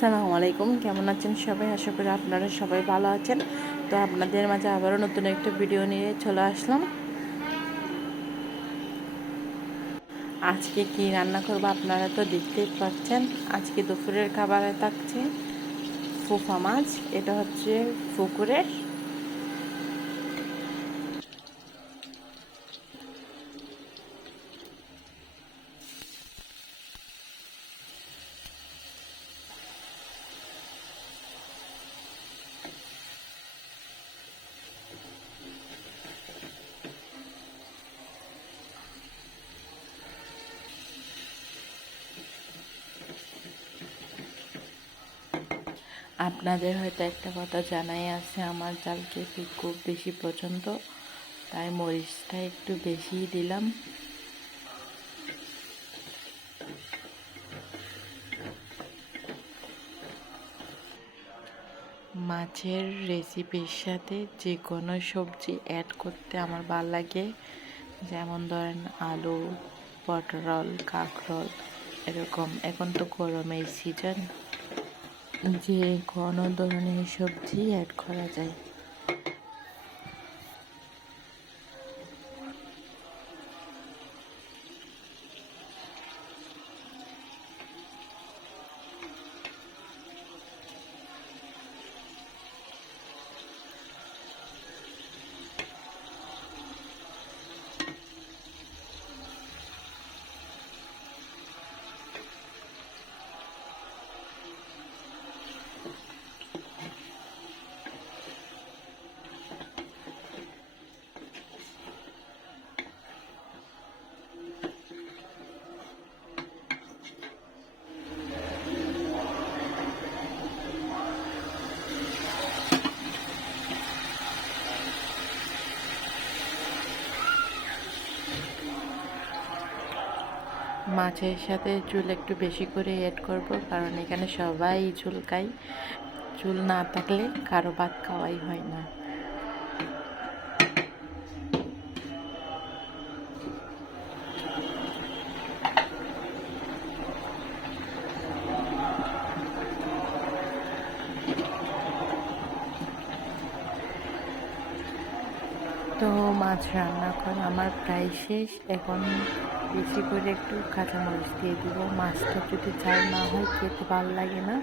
আসসালামু আলাইকুম। কেমন আছেন সবাই? আশা করি আপনারা সবাই ভালো আছেন। তো আপনাদের মাঝে আবারও নতুন একটা ভিডিও নিয়ে চলে আসলাম। আজকে কি রান্না করব আপনারা তো দেখতেই পাচ্ছেন। আজকে দুপুরের খাবারে থাকছে ফুফা মাছ। এটা হচ্ছে পুকুরের আপনাদের হয়তো একটা কথা জানাই আছে, আমার চাল খেতে খুব বেশি পছন্দ, তাই মরিচটা একটু বেশিই দিলাম। মাছের রেসিপির সাথে যে কোনো সবজি অ্যাড করতে আমার ভালো লাগে। যেমন ধরেন আলু পটরল কাঁকরোল, এরকম। এখন তো গরমের সিজন যে কোনো ধরনের সবজি অ্যাড করা যায়। মাছের সাথে চুল একটু বেশি করে অ্যাড করব, কারণ এখানে সবাই চুল খায়। চুল না থাকলে কারও ভাত খাওয়াই হয় না তো মাছ রান্না করা, আমার প্রায় শেষ। এখন বেশি করে একটু কাঁচা কাঁচামরিচ দিয়ে দিব। মাছটা যদি ঝাল না হয়, খেতে ভালো লাগে না।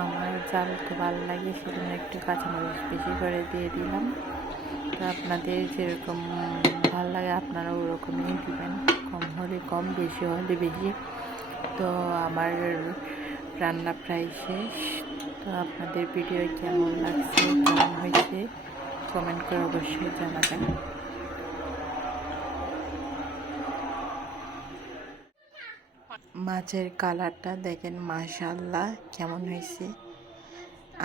আমার জাল তো ভালো লাগে, সেজন্য একটু কাঁচা কাঁচামরিচ বেশি করে দিয়ে দিলাম। তো আপনাদের যেরকম ভালো লাগে আপনারা ওরকমই দিবেন। কম হলে কম, বেশি হলে বেশি। তো আমার রান্না প্রায় শেষ। তো আপনাদের ভিডিও কেমন লাগছে, কেমন হয়েছে? কমেন্ট করে অবশ্যই জানাবেন। মাছের কালারটা দেখেন মাশাল্লাহ কেমন হয়েছে।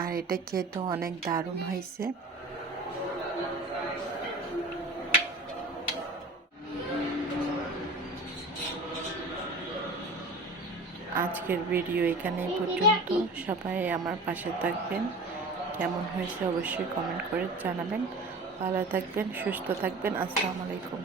আর এটা খেতেও অনেক দারুণ হয়েছে। আজকের ভিডিও এখানেই পর্যন্ত। সবাই আমার পাশে থাকবেন। কেমন হয়েছে অবশ্যই কমেন্ট করে জানাবেন। ভালো থাকবেন সুস্থ থাকবেন আসসালামু আলাইকুম।